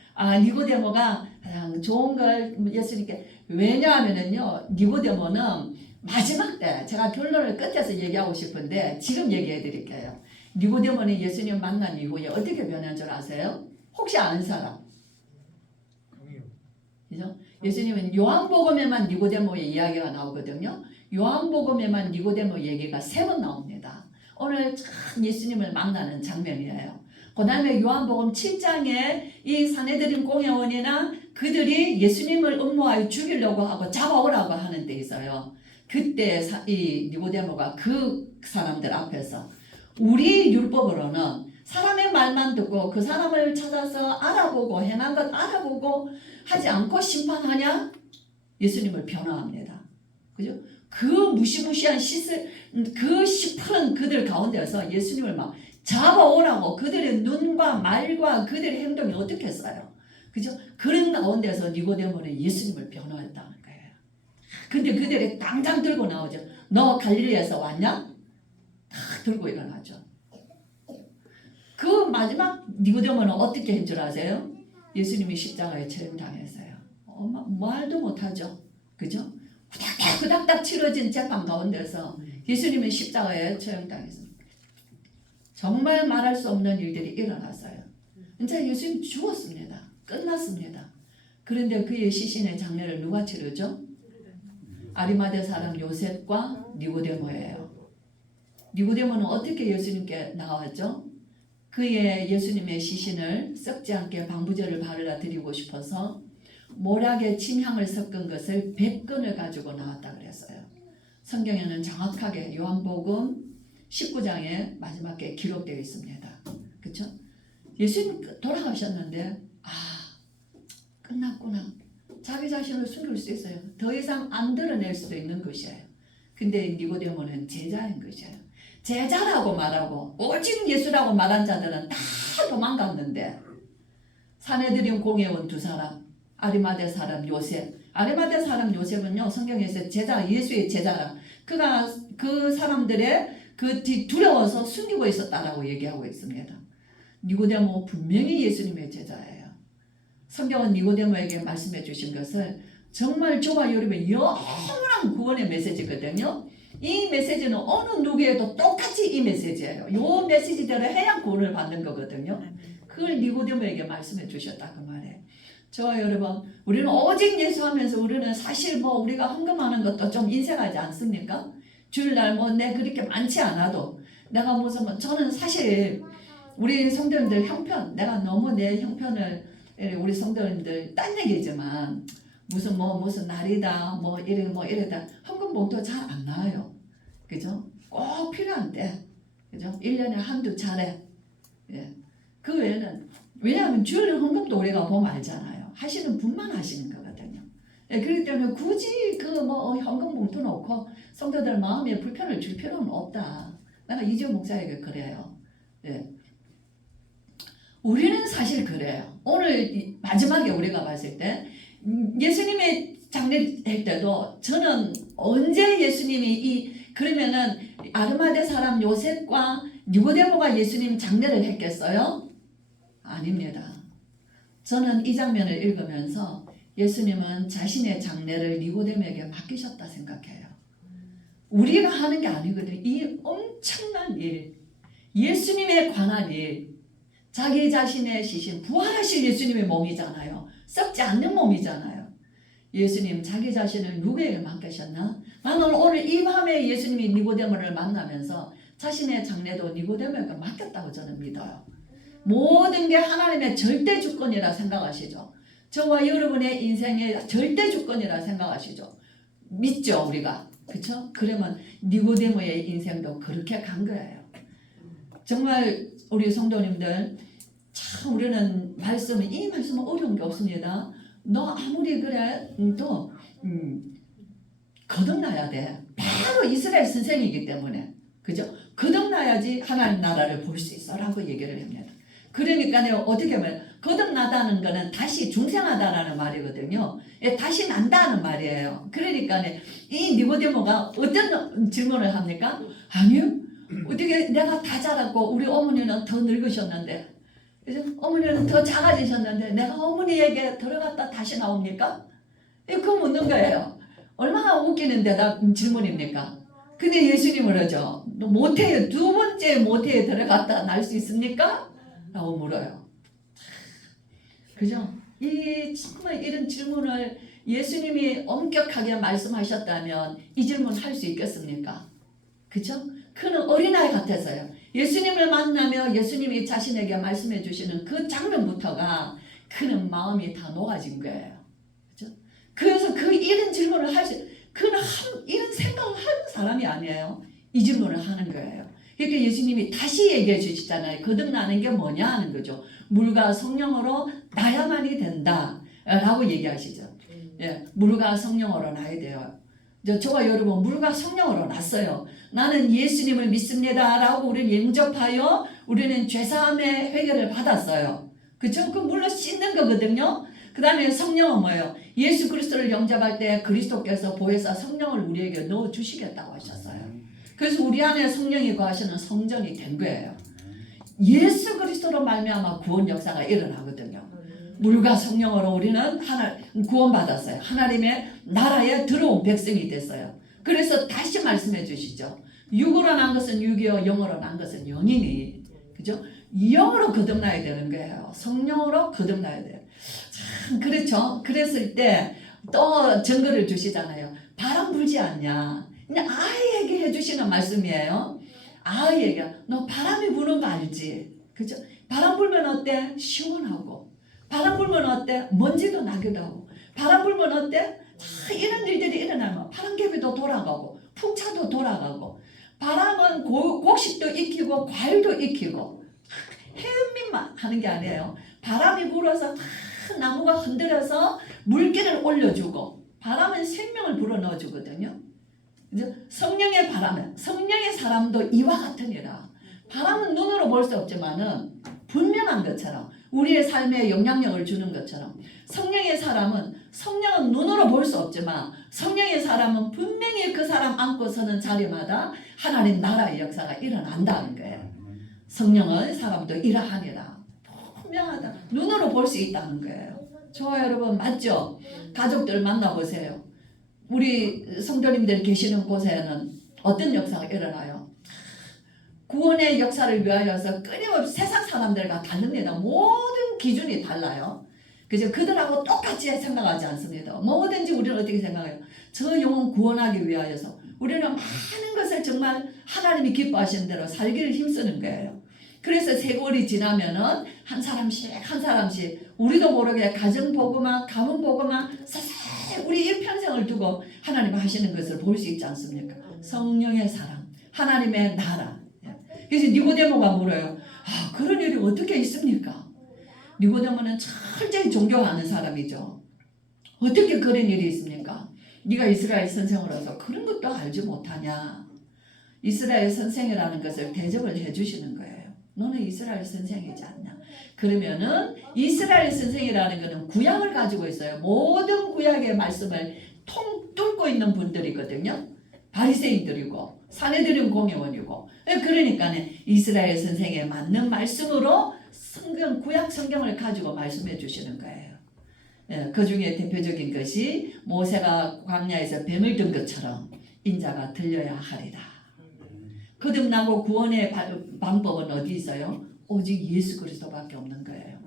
니고데모가 가장 좋은 걸 예수님께, 왜냐하면은요 니고데모는 마지막 때, 제가 결론을 끝에서 얘기하고 싶은데 지금 얘기해 드릴게요. 니고데모는 예수님 만난 이후에 어떻게 변한 줄 아세요? 혹시 아는 사람? 그죠? 예수님은 요한복음에만 니고데모의 이야기가 나오거든요. 요한복음에만 니고데모 얘기가 3번 나옵니다. 오늘 참 예수님을 만나는 장면이에요. 그 다음에 요한복음 7장에 이 산헤드린 공회원이나 그들이 예수님을 음모하여 죽이려고 하고 잡아오라고 하는 데 있어요. 그때 이 니고데모가 그 사람들 앞에서 우리 율법으로는 사람의 말만 듣고 그 사람을 찾아서 알아보고 행한 것 알아보고 하지 않고 심판하냐? 예수님을 변호합니다. 그죠? 그 무시무시한 그 시퍼런 그들 가운데서 예수님을 막 잡아오라고, 그들의 눈과 말과 그들의 행동이 어떻게 했어요? 그죠? 그런 가운데서 니고데모는 예수님을 변호했다는 거예요. 근데 그들이 당장 들고 나오죠. 너 갈릴리에서 왔냐? 다 들고 일어나죠. 그 마지막 니고데모는 어떻게 한 줄 아세요? 예수님이 십자가에 처형당했어요. 말도 못하죠. 그죠? 후닥닥 치러진 재판 가운데서 예수님은 십자가에 처형당했습니다. 정말 말할 수 없는 일들이 일어났어요. 이제 예수님 죽었습니다. 끝났습니다. 그런데 그의 시신의 장례를 누가 치르죠? 아리마대 사람 요셉과 니고데모예요. 니고데모는 어떻게 예수님께 나왔죠? 그의 예수님의 시신을 썩지 않게 방부제를 바르라 드리고 싶어서 모략의 침향을 섞은 것을 100근을 가지고 나왔다 그랬어요. 성경에는 정확하게 요한복음 19장에 마지막에 기록되어 있습니다. 그렇죠? 예수님 돌아가셨는데 끝났구나. 자기 자신을 숨길 수 있어요. 더 이상 안 드러낼 수도 있는 것이에요. 근데 니고데모는 제자인 것이에요. 제자라고 말하고 오직 예수라고 말한 자들은 다 도망갔는데 산헤드린 공회원 2사람, 아리마대 사람 요셉. 아리마대 사람 요셉은요 성경에서 제자, 예수의 제자라. 그가 그 사람들의 그 두려워서 숨기고 있었다라고 얘기하고 있습니다. 니고데모 분명히 예수님의 제자예요. 성경은 니고데모에게 말씀해 주신 것을 정말 저와 여러분의 영원한 구원의 메시지거든요. 이 메시지는 어느 누구에도 똑같이 이 메시지예요. 이 메시지대로 해야 구원을 받는 거거든요. 그걸 니고데모에게 말씀해 주셨다 그 말이에요. 저와 여러분, 우리는 오직 예수 하면서 우리는 사실 우리가 헌금하는 것도 좀 인색하지 않습니까? 주일날 뭐 내 그렇게 많지 않아도 내가 무슨 뭐 저는 사실 우리 성도님들 형편 내가 너무 내 형편을 우리 성도님들 딴 얘기지만 무슨 날이다 뭐 이래다 헌금 봉투 잘 안 나와요. 그죠? 꼭 필요한 때 그죠? 1년에 한두 차례. 예. 그 외에는 왜냐하면 주일 헌금도 우리가 보면 알잖아요. 하시는 분만 하시는 거거든요. 예, 그렇기 때문에 굳이 헌금 봉투 놓고 성도들 마음에 불편을 줄 필요는 없다. 내가 이재호 목사에게 그래요. 예. 우리는 사실 그래요. 오늘 마지막에 우리가 봤을 때 예수님의 장례할 때도 저는 언제 예수님이 그러면은 아르마대 사람 요셉과 니고데모가 예수님 장례를 했겠어요? 아닙니다. 저는 이 장면을 읽으면서 예수님은 자신의 장례를 니고데모에게 맡기셨다 생각해요. 우리가 하는 게 아니거든요. 이 엄청난 일, 예수님에 관한 일, 자기 자신의 시신, 부활하실 예수님의 몸이잖아요. 썩지 않는 몸이잖아요. 예수님 자기 자신을 누구에게 맡기셨나? 나는 오늘 이 밤에 예수님이 니고데모를 만나면서 자신의 장례도 니고데모에게 맡겼다고 저는 믿어요. 모든 게 하나님의 절대 주권이라 생각하시죠. 저와 여러분의 인생의 절대 주권이라 생각하시죠. 믿죠 우리가. 그렇죠? 그러면 니고데모의 인생도 그렇게 간 거예요. 정말 우리 성도님들 참 우리는 이 말씀은 어려운 게 없습니다. 너 아무리 그래 또 거듭나야 돼. 바로 이스라엘 선생이기 때문에 그죠? 거듭나야지 하나님 나라를 볼 수 있어 라고 얘기를 합니다. 그러니까 내가 어떻게 하면 거듭나다는 거는 다시 중생하다라는 말이거든요. 다시 난다는 말이에요. 그러니까 이 니고데모가 어떤 질문을 합니까? 아니요. 어떻게 내가 다 자랐고 우리 어머니는 더 늙으셨는데 어머니는 더 작아지셨는데 내가 어머니에게 들어갔다 다시 나옵니까? 그거 묻는 거예요. 얼마나 웃기는 질문입니까? 근데 예수님을 하죠. 너 모태에 두 번째 모태에 들어갔다 날 수 있습니까? 라고 물어요. 그죠? 정말 이런 질문을 예수님이 엄격하게 말씀하셨다면 이 질문 할 수 있겠습니까? 그죠? 그는 어린아이 같아서요. 예수님을 만나며 예수님이 자신에게 말씀해 주시는 그 장면부터가 그는 마음이 다 녹아진 거예요. 그죠? 그래서 이런 질문을 그는 이런 생각을 하는 사람이 아니에요. 이 질문을 하는 거예요. 그러니까 예수님이 다시 얘기해 주시잖아요. 거듭나는 게 뭐냐 하는 거죠. 물과 성령으로 나야만이 된다 라고 얘기하시죠. 예, 물과 성령으로 나야 돼요. 저와 여러분 물과 성령으로 났어요. 나는 예수님을 믿습니다 라고 우리는 영접하여 우리는 죄사함의 회개를 받았어요. 그쵸? 그 물로 씻는 거거든요. 그 다음에 성령은 뭐예요? 예수 그리스도를 영접할 때 그리스도께서 보혜사 성령을 우리에게 넣어주시겠다고 하셨어요. 그래서 우리 안에 성령이 거하시는 성전이 된 거예요. 예수 그리스도로 말미암아 구원 역사가 일어나거든요. 물과 성령으로 우리는 구원받았어요. 하나님의 나라에 들어온 백성이 됐어요. 그래서 다시 말씀해 주시죠. 육으로 난 것은 육이요 영으로 난 것은 영이니. 그죠? 영으로 거듭나야 되는 거예요. 성령으로 거듭나야 돼요. 참 그렇죠. 그랬을 때 또 증거를 주시잖아요. 바람 불지 않냐. 그냥 아이에게 해주시는 말씀이에요. 아이에게 너 바람이 부는 거 알지? 그죠? 바람 불면 어때? 시원하고. 바람 불면 어때? 먼지도 나기도 하고. 바람 불면 어때? 이런 일들이 일어나면 바람개비도 돌아가고 풍차도 돌아가고 바람은 곡식도 익히고 과일도 익히고 햇빛만 하는 게 아니에요. 바람이 불어서 나무가 흔들어서 물기를 올려주고 바람은 생명을 불어넣어 주거든요. 성령의 바람은 성령의 사람도 이와 같으니라. 바람은 눈으로 볼 수 없지만은 분명한 것처럼 우리의 삶에 영향력을 주는 것처럼 성령의 눈으로 볼 수 없지만 성령의 사람은 분명히 그 사람 안고 서는 자리마다 하나님 나라의 역사가 일어난다는 거예요. 성령은 사람도 이러하니라. 분명하다. 눈으로 볼 수 있다는 거예요. 좋아요 여러분 맞죠? 가족들 만나보세요. 우리 성도님들 계시는 곳에는 어떤 역사가 일어나요? 구원의 역사를 위하여서 끊임없이 세상 사람들과 다릅니다. 모든 기준이 달라요. 그죠? 그들하고 똑같이 생각하지 않습니다. 뭐든지 우리는 어떻게 생각해요? 저 영혼 구원하기 위하여서 우리는 많은 것을 정말 하나님이 기뻐하시는 대로 살기를 힘쓰는 거예요. 그래서 세월이 지나면은 한 사람씩 우리도 모르게 가정 보고만 가문 보고만 서서히 우리 일평생을 두고 하나님 하시는 것을 볼 수 있지 않습니까? 성령의 사랑, 하나님의 나라. 그래서 니고데모가 물어요. 아, 그런 일이 어떻게 있습니까? 니고데모는 철저히 존경하는 사람이죠. 어떻게 그런 일이 있습니까? 네가 이스라엘 선생으로서 그런 것도 알지 못하냐? 이스라엘 선생이라는 것을 대접을 해주시는 거예요. 너는 이스라엘 선생이지 않냐? 그러면은 이스라엘 선생이라는 것은 구약을 가지고 있어요. 모든 구약의 말씀을 뚫고 있는 분들이거든요. 바리새인들이고 사내들은 공회원이고, 그러니까 이스라엘 선생에 맞는 말씀으로 구약 성경을 가지고 말씀해 주시는 거예요. 그 중에 대표적인 것이 모세가 광야에서 뱀을 든 것처럼 인자가 들려야 하리라. 거듭나고 구원의 방법은 어디 있어요? 오직 예수 그리스도밖에 없는 거예요.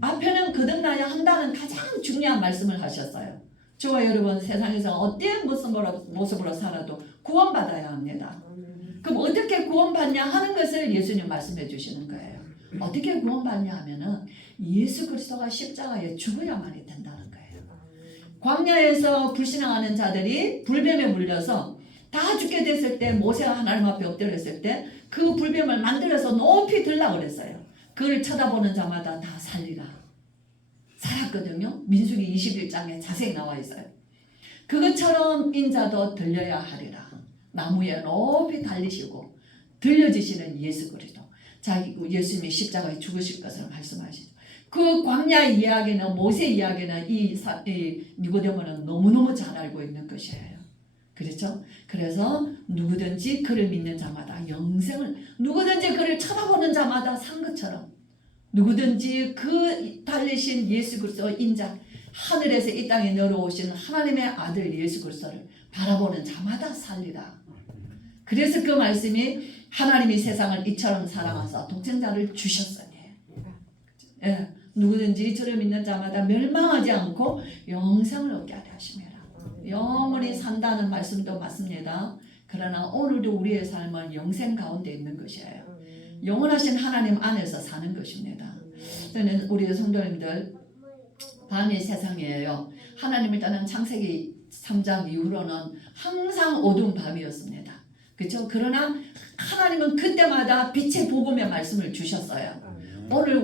앞에는 거듭나야 한다는 가장 중요한 말씀을 하셨어요. 저와 여러분, 세상에서 어떤 모습으로 살아도 구원받아야 합니다. 그럼 어떻게 구원받냐 하는 것을 예수님 말씀해 주시는 거예요. 어떻게 구원받냐 하면은 예수 그리스도가 십자가에 죽어야만이 된다는 거예요. 광야에서 불신앙하는 자들이 불뱀에 물려서 다 죽게 됐을 때, 모세가 하나님 앞에 엎드렸을 때 그 불뱀을 만들어서 높이 들라 그랬어요. 그를 쳐다보는 자마다 다 살리라. 살았거든요. 민수기 21장에 자세히 나와 있어요. 그것처럼 인자도 들려야 하리라. 나무에 높이 달리시고 들려지시는 예수 그리스도. 자기 예수님이 십자가에 죽으실 것을 말씀하시죠. 그 광야 이야기는, 모세 이야기는 이 니고데모는 너무너무 잘 알고 있는 것이에요. 그렇죠? 그래서 누구든지 그를 믿는 자마다 영생을, 누구든지 그를 쳐다보는 자마다 산 것처럼, 누구든지 그 달리신 예수 그리스도 인자, 하늘에서 이 땅에 내려오신 하나님의 아들 예수 그리스도를 바라보는 자마다 살리라. 그래서 그 말씀이 하나님이 세상을 이처럼 사랑하사 독생자를 주셨으니, 예, 누구든지 저를 믿는 자마다 멸망하지 않고 영생을 얻게 하려 하심이라. 영원히 산다는 말씀도 맞습니다. 그러나 오늘도 우리의 삶은 영생 가운데 있는 것이에요. 영원하신 하나님 안에서 사는 것입니다. 저는 우리 성도님들, 밤이 세상이에요. 하나님을 떠난 창세기 3장 이후로는 항상 어두운 밤이었습니다. 그렇죠? 그러나 하나님은 그때마다 빛의 복음의 말씀을 주셨어요. 오늘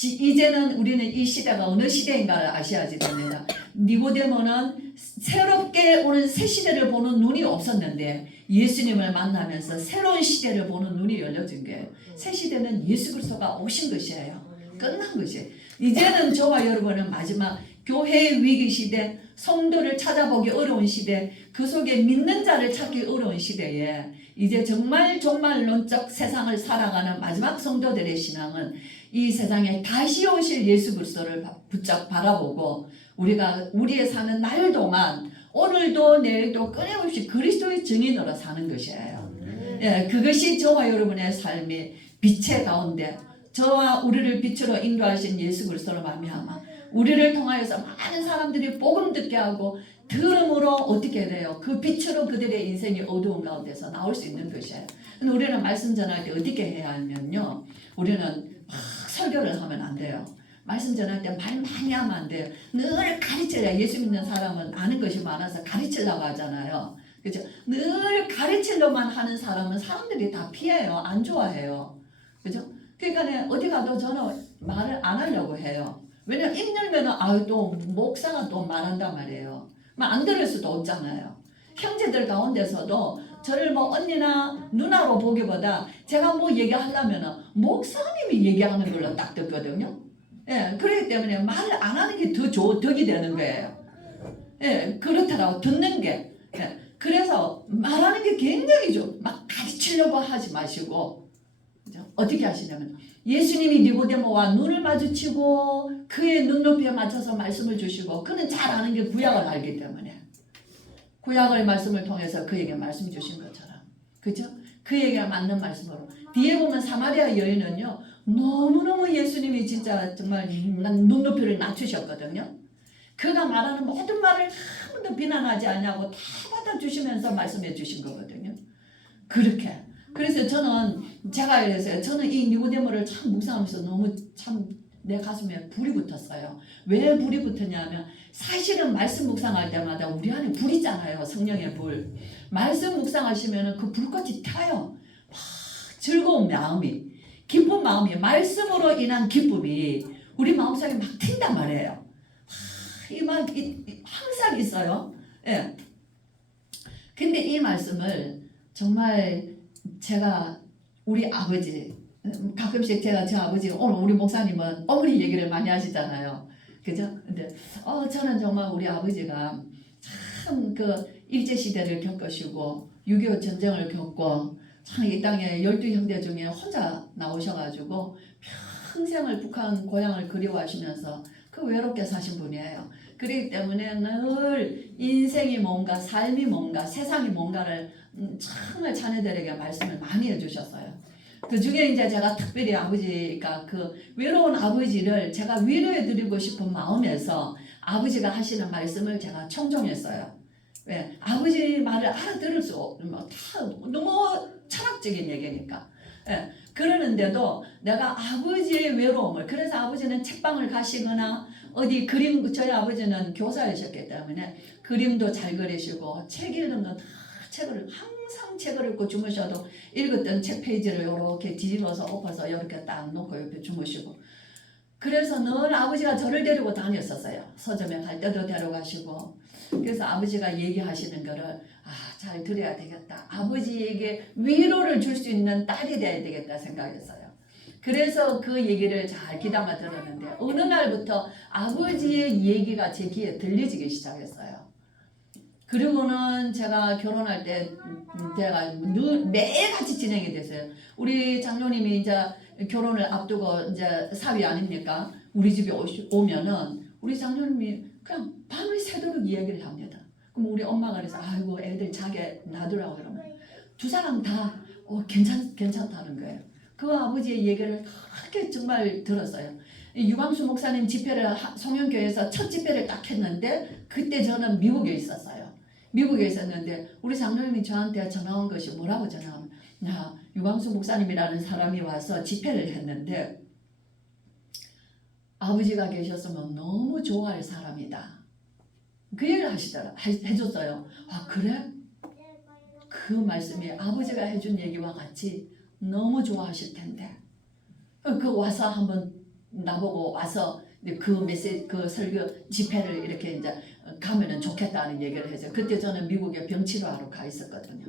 이제는 우리는 이 시대가 어느 시대인가를 아셔야지 됩니다. 니고데모는 새롭게 오는 새 시대를 보는 눈이 없었는데 예수님을 만나면서 새로운 시대를 보는 눈이 열려진 거예요. 새 시대는 예수 그리스도가 오신 것이에요. 끝난 것이에요. 이제는 저와 여러분은 마지막 교회의 위기 시대, 성도를 찾아보기 어려운 시대, 그 속에 믿는 자를 찾기 어려운 시대에 이제 정말 종말론적 세상을 살아가는 마지막 성도들의 신앙은 이 세상에 다시 오실 예수 그리스도를 붙잡 바라보고 우리의 사는 날 동안 오늘도 내일도 끊임없이 그리스도의 증인으로 사는 것이에요. 예, 그것이 저와 여러분의 삶의 빛의 가운데 저와 우리를 빛으로 인도하신 예수 그리스도로 말미암아 우리를 통하여서 많은 사람들이 복음 듣게 하고 들음으로 어떻게 돼요? 그 빛으로 그들의 인생이 어두운 가운데서 나올 수 있는 것이에요. 근데 우리는 말씀 전할 때 어떻게 해야 하면요, 우리는 막 설교를 하면 안 돼요. 말씀 전할 때 말 많이 하면 안 돼요. 늘 가르쳐야, 예수 믿는 사람은 아는 것이 많아서 가르치려고 하잖아요. 그렇죠? 늘 가르치려만 하는 사람은 사람들이 다 피해요. 안 좋아해요. 그렇죠? 그러니까 어디 가도 저는 말을 안 하려고 해요. 왜냐면 입 열면은 또 목사가 또 말한단 말이에요. 안 들을 수도 없잖아요. 형제들 가운데서도 저를 뭐 언니나 누나로 보기보다 제가 뭐 얘기하려면은 목사님이 얘기하는 걸로 딱 듣거든요. 예, 그렇기 때문에 말을 안 하는 게 덕이 되는 거예요. 예, 그렇더라고, 듣는 게. 예, 그래서 말하는 게 굉장히 막 가르치려고 하지 마시고, 그죠? 어떻게 하시냐면, 예수님이 니고데모와 눈을 마주치고 그의 눈높이에 맞춰서 말씀을 주시고, 그는 잘 아는 게 구약을 알기 때문에 구약의 말씀을 통해서 그에게 말씀 주신 것처럼, 그죠? 그에게 맞는 말씀으로. 뒤에 보면 사마리아 여인은요, 너무너무 예수님이 진짜 정말 눈높이를 낮추셨거든요. 그가 말하는 모든 말을 한 번도 비난하지 않냐고 다 받아주시면서 말씀해 주신 거거든요. 그렇게. 그래서 제가 이랬어요. 저는 이 니고데모를 참 묵상하면서 너무 참 내 가슴에 불이 붙었어요. 왜 불이 붙었냐면 사실은 말씀 묵상할 때마다 우리 안에 불 있잖아요. 성령의 불. 말씀 묵상하시면 그 불꽃이 타요. 막 즐거운 마음이, 기쁜 마음이, 말씀으로 인한 기쁨이 우리 마음속에 막 튄단 말이에요. 항상 있어요. 예. 근데 이 말씀을 정말 제가 우리 아버지, 가끔씩 제가 저 아버지, 오늘 우리 목사님은 어머니 얘기를 많이 하시잖아요. 그죠? 근데 저는 정말 우리 아버지가 참 그 일제시대를 겪으시고 6.25 전쟁을 겪고 참 이 땅에 12형제 중에 혼자 나오셔가지고 평생을 북한 고향을 그리워하시면서 그 외롭게 사신 분이에요. 그렇기 때문에 늘 인생이 뭔가, 삶이 뭔가, 세상이 뭔가를 정말 자녀들에게 말씀을 많이 해주셨어요. 그 중에 이제 제가 특별히 아버지가 그 외로운 아버지를 제가 위로해드리고 싶은 마음에서 아버지가 하시는 말씀을 제가 청종했어요. 왜? 아버지 말을 알아들을 수 없는, 다 너무 철학적인 얘기니까. 예. 그러는데도 내가 아버지의 외로움을, 그래서 아버지는 책방을 가시거나 어디 저희 아버지는 교사이셨기 때문에 그림도 잘 그리시고 책 읽는 건 다 항상 책을 읽고 주무셔도 읽었던 책 페이지를 이렇게 뒤집어서 엎어서 이렇게 딱 놓고 옆에 주무시고, 그래서 늘 아버지가 저를 데리고 다녔었어요. 서점에 갈 때도 데려가시고. 그래서 아버지가 얘기하시는 거를 잘 들어야 되겠다. 아버지에게 위로를 줄 수 있는 딸이 돼야 되겠다 생각했어요. 그래서 그 얘기를 잘 귀담아 들었는데 어느 날부터 아버지의 얘기가 제 귀에 들리기 시작했어요. 그리고는 제가 결혼할 때 제가 매일같이 진행이 됐어요. 우리 장로님이 이제 결혼을 앞두고 이제 사위 아닙니까? 우리 집에 오면은 우리 장로님이 그냥 밤을 새도록 이야기를 합니다. 그럼 우리 엄마가 그래서 아이고 애들 자게 놔두라고 그러면 두 사람 다 괜찮다는 거예요. 그 아버지의 얘기를 그렇게 정말 들었어요. 유광수 목사님 집회를 송영교회에서 첫 집회를 딱 했는데 그때 저는 미국에 있었어요. 미국에 있었는데 우리 장로님이 저한테 전화 온 것이 뭐라고 전화하면 유광수 목사님이라는 사람이 와서 집회를 했는데 아버지가 계셨으면 너무 좋아할 사람이다. 그 얘기를 해줬어요. 그래? 그 말씀이 아버지가 해준 얘기와 같이 너무 좋아하실 텐데 와서 한번 나보고 와서 그 메시지, 그 설교 집회를 이렇게 이제 가면은 좋겠다는 얘기를 해서 그때 저는 미국에 병치료하러 가 있었거든요.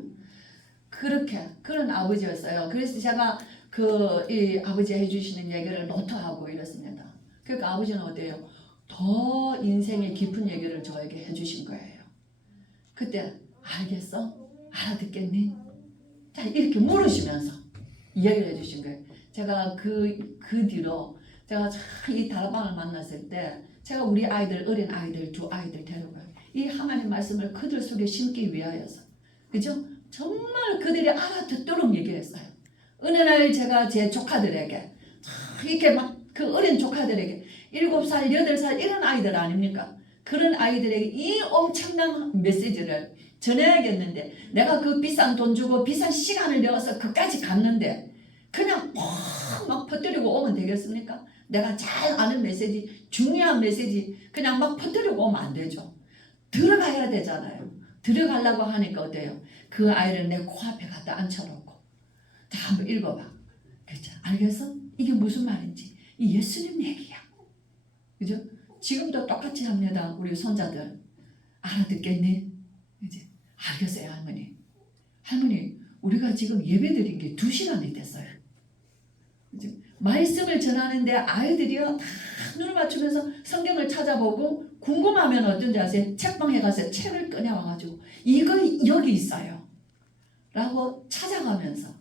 그런 아버지였어요. 그래서 제가 이 아버지 해주시는 얘기를 노트하고 이랬습니다. 그러니까 아버지는 어때요? 더 인생의 깊은 얘기를 저에게 해주신 거예요. 그때 알겠어? 알아듣겠니? 자, 이렇게 물으시면서 이야기를 해주신 거예요. 제가 그 뒤로 제가 이 다락방을 만났을 때 제가 우리 아이들, 어린 아이들, 두 아이들 데려가요. 이 하나님 말씀을 그들 속에 심기 위하여서. 그죠? 정말 그들이 알아듣도록 얘기했어요. 어느 날 제가 제 조카들에게 이렇게 막 그 어린 조카들에게 7살, 8살 이런 아이들 아닙니까? 그런 아이들에게 이 엄청난 메시지를 전해야겠는데 내가 그 비싼 돈 주고 비싼 시간을 내어서 그까지 갔는데 그냥 막 퍼뜨리고 오면 되겠습니까? 내가 잘 아는 메시지, 중요한 메시지 그냥 막 퍼뜨리고 오면 안 되죠. 들어가야 되잖아요. 들어가려고 하니까 어때요? 그 아이를 내 코앞에 갖다 앉혀놓고 자 한번 읽어봐. 그렇죠? 알겠어? 이게 무슨 말인지. 이 예수님 얘기야. 그죠? 지금도 똑같이 합니다. 우리 손자들. 알아듣겠니? 이제 알겠어요 할머니. 할머니 우리가 지금 예배드린 게 2시간이 됐어요. 그죠? 말씀을 전하는데 아이들이요 다 눈을 맞추면서 성경을 찾아보고 궁금하면 어쩐지 아세요? 책방에 가서 책을 꺼내와가지고 이거 여기 있어요 라고 찾아가면서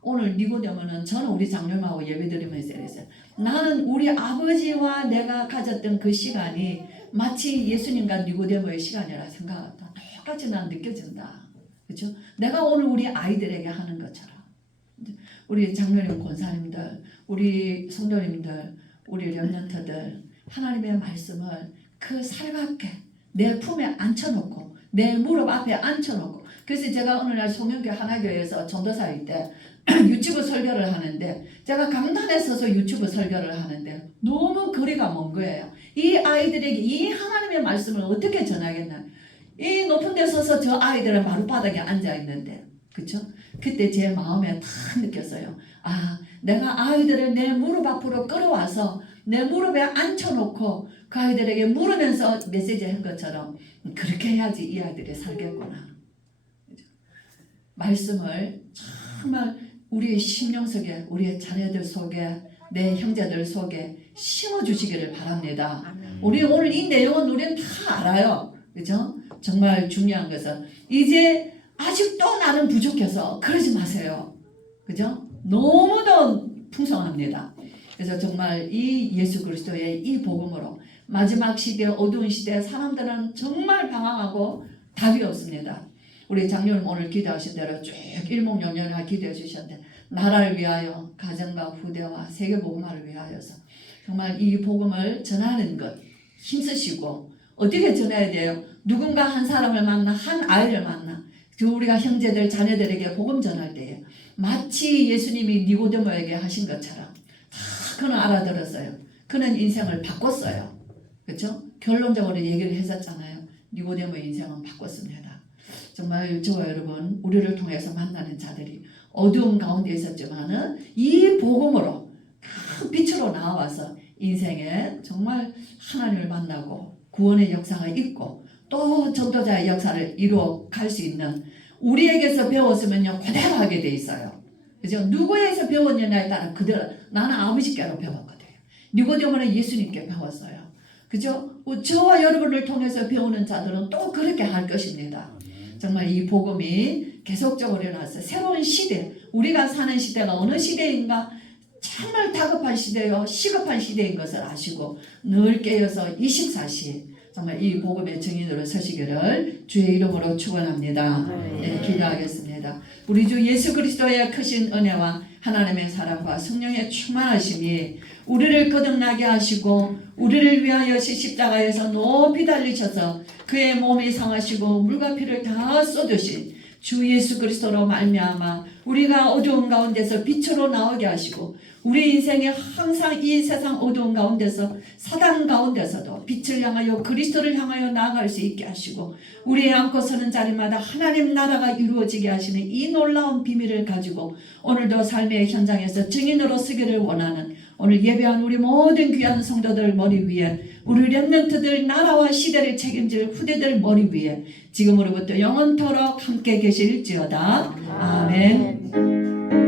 오늘 니고데모는 저는 우리 장로님하고 예배드리면서 이랬어요. 나는 우리 아버지와 내가 가졌던 그 시간이 마치 예수님과 니고데모의 시간이라 생각한다. 똑같이 난 느껴진다. 그렇죠? 내가 오늘 우리 아이들에게 하는 것처럼 우리 장로님, 권사님들, 우리 성도님들, 우리 렘넌트들 하나님의 말씀을 그 살갑게 내 품에 앉혀놓고 내 무릎 앞에 앉혀놓고. 그래서 제가 어느 날 송영교 하나교회에서 전도사일 때 유튜브 설교를 하는데 제가 강단에 서서 유튜브 설교를 하는데 너무 거리가 먼 거예요. 이 아이들에게 이 하나님의 말씀을 어떻게 전하겠나. 이 높은 데 서서 저 아이들은 마룻바닥에 앉아있는데, 그쵸? 그때 제 마음에 다 느꼈어요. 아, 내가 아이들을 내 무릎 앞으로 끌어와서 내 무릎에 앉혀놓고 그 아이들에게 물으면서 메시지 한 것처럼 그렇게 해야지 이 아이들이 살겠구나. 말씀을 정말 우리의 심령 속에, 우리의 자녀들 속에, 내 형제들 속에 심어주시기를 바랍니다. 우리 오늘 이 내용은 우리는 다 알아요. 그죠? 정말 중요한 것은 이제 아직도 나는 부족해서 그러지 마세요. 그죠? 너무도 풍성합니다. 그래서 정말 이 예수 그리스도의 이 복음으로 마지막 시대, 어두운 시대 사람들은 정말 방황하고 답이 없습니다. 우리 장로님 오늘 기도하신 대로 쭉 일목요연하게 기도해 주셨는데 나라를 위하여 가정과 후대와 세계 복음화를 위하여서 정말 이 복음을 전하는 것 힘쓰시고 어떻게 전해야 돼요? 누군가 한 사람을 만나 한 아이를 만나 우리가 형제들 자녀들에게 복음 전할 때에 마치 예수님이 니고데모에게 하신 것처럼 다 그는 알아들었어요. 그는 인생을 바꿨어요. 그렇죠? 결론적으로 얘기를 했었잖아요. 니고데모의 인생은 바꿨습니다. 정말 저와 여러분 우리를 통해서 만나는 자들이 어두운 가운데 있었지만은 이 복음으로 그 빛으로 나와서 인생에 정말 하나님을 만나고 구원의 역사가 있고 또 전도자의 역사를 이루어 갈 수 있는 우리에게서 배웠으면요 그대로 하게 돼 있어요. 그죠? 누구에서 배웠느냐에 따라 그대로 나는 아버지께로 배웠거든요. 니고데모는 예수님께 배웠어요. 그죠? 저와 여러분을 통해서 배우는 자들은 또 그렇게 할 것입니다. 정말 이 복음이 계속적으로 일어났어요. 새로운 시대, 우리가 사는 시대가 어느 시대인가 정말 다급한 시대요, 시급한 시대인 것을 아시고 늘 깨어서 24시 정말 이 복음의 증인으로 서시기를 주의 이름으로 축원합니다. 네, 기도하겠습니다. 우리 주 예수 그리스도의 크신 은혜와 하나님의 사랑과 성령의 충만하심이 우리를 거듭나게 하시고 우리를 위하여 십자가에서 높이 달리셔서 그의 몸이 상하시고 물과 피를 다 쏟으신 주 예수 그리스도로 말미암아 우리가 어두운 가운데서 빛으로 나오게 하시고 우리 인생에 항상 이 세상 어두운 가운데서 사단 가운데서도 빛을 향하여 그리스도를 향하여 나아갈 수 있게 하시고 우리의 앉고 서는 자리마다 하나님 나라가 이루어지게 하시는 이 놀라운 비밀을 가지고 오늘도 삶의 현장에서 증인으로 서기를 원하는 오늘 예배한 우리 모든 귀한 성도들 머리 위에 우리 렘넌트들 나라와 시대를 책임질 후대들 머리 위에 지금으로부터 영원토록 함께 계실지어다. 아멘.